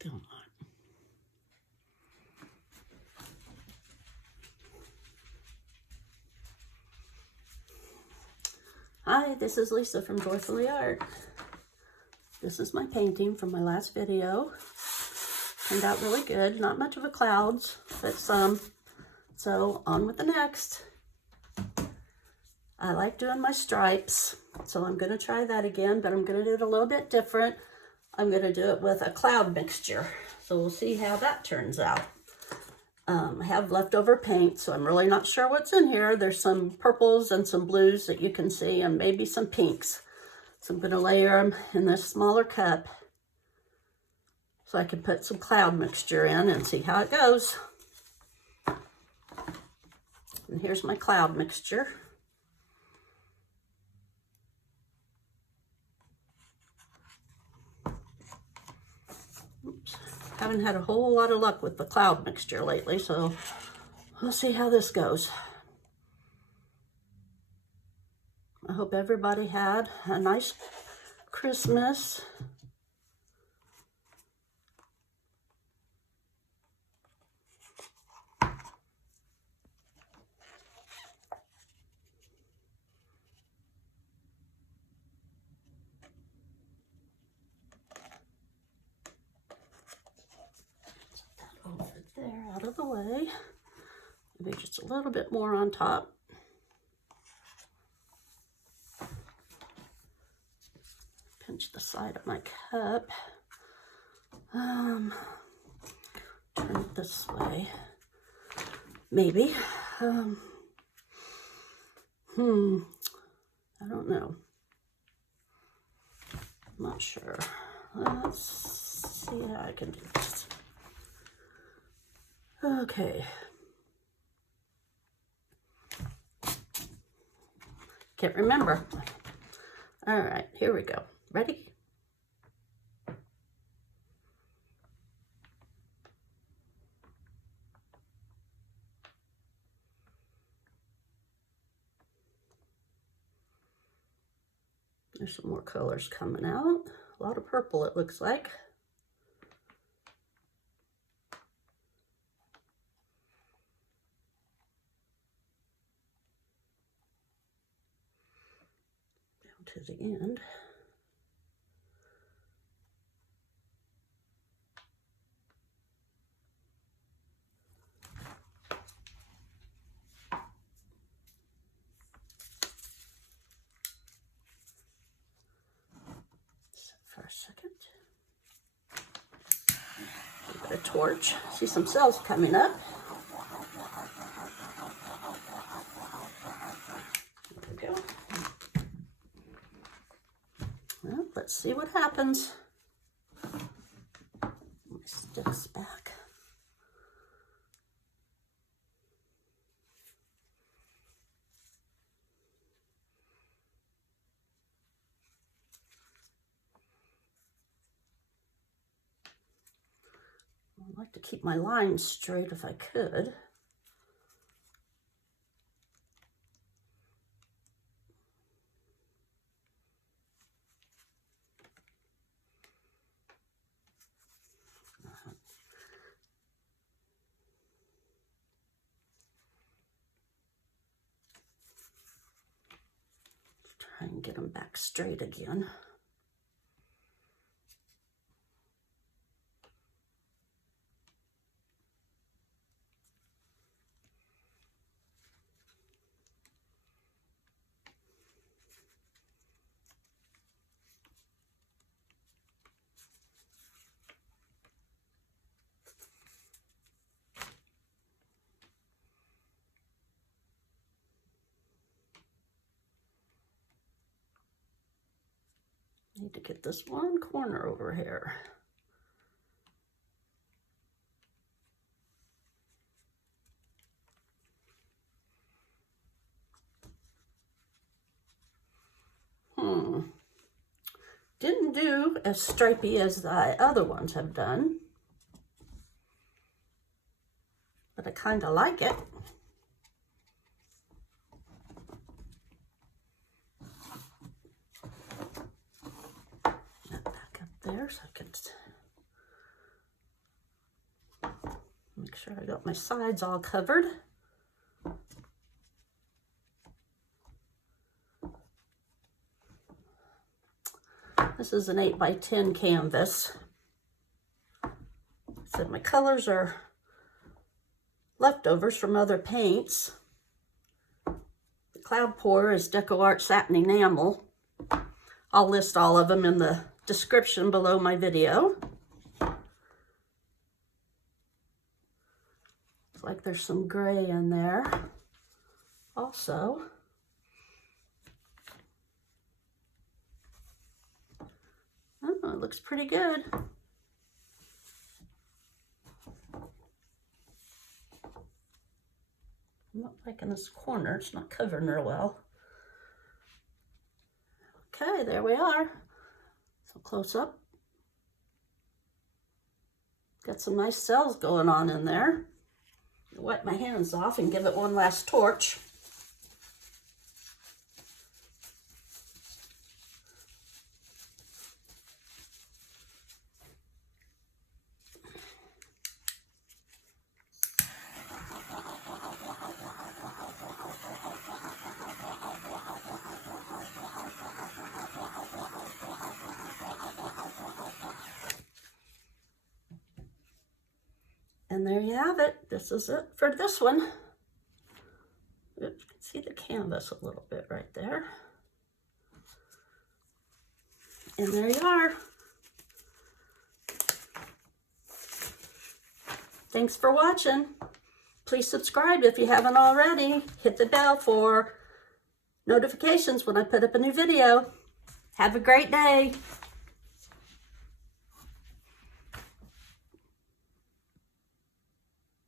Still not. Hi, this is Lisa from Joyfully Art. This is my painting from my last video. Turned out really good. Not much of a clouds, but some. So on with the next. I like doing my stripes, so I'm going to try that again, but I'm going to do it a little bit different. I'm going to do it with a cloud mixture. So we'll see how that turns out. I have leftover paint, so I'm really not sure what's in here. There's some purples and some blues that you can see, and maybe some pinks. So I'm going to layer them in this smaller cup so I can put some cloud mixture in and see how it goes. And here's my cloud mixture. Oops. Haven't had a whole lot of luck with the cloud mixture lately, so we'll see how this goes. I hope everybody had a nice Christmas. Over there, out of the way. Maybe just a little bit more on top. Pinch the side of my cup. Turn it this way. Maybe. I don't know. I'm not sure. Let's see how I can do this. Okay. Can't remember. All right, here we go. Ready? There's some more colors coming out. A lot of purple, it looks like. To the end. Sit for a second. Give it a torch. See some cells coming up. There we go. Well, let's see what happens. My sticks back. I'd like to keep my lines straight if I could. Try and get them back straight again. Need to get this one corner over here. Didn't do as stripey as the other ones have done, but I kind of like it. That back up there so I can Make sure I got my sides all covered. This is an 8x10 canvas. So my colors are leftovers from other paints. The cloud pour is Deco Art satin enamel. I'll list all of them in the description below my video. It's like there's some gray in there also. Oh, it looks pretty good. I'm not liking this corner, it's not covering her well. Okay, there we are. So close up. Got some nice cells going on in there. Wipe my hands off and give it one last torch. And there you have it. This is it for this one. You can see the canvas a little bit right there. And there you are. Thanks for watching. Please subscribe if you haven't already. Hit the bell for notifications when I put up a new video. Have a great day.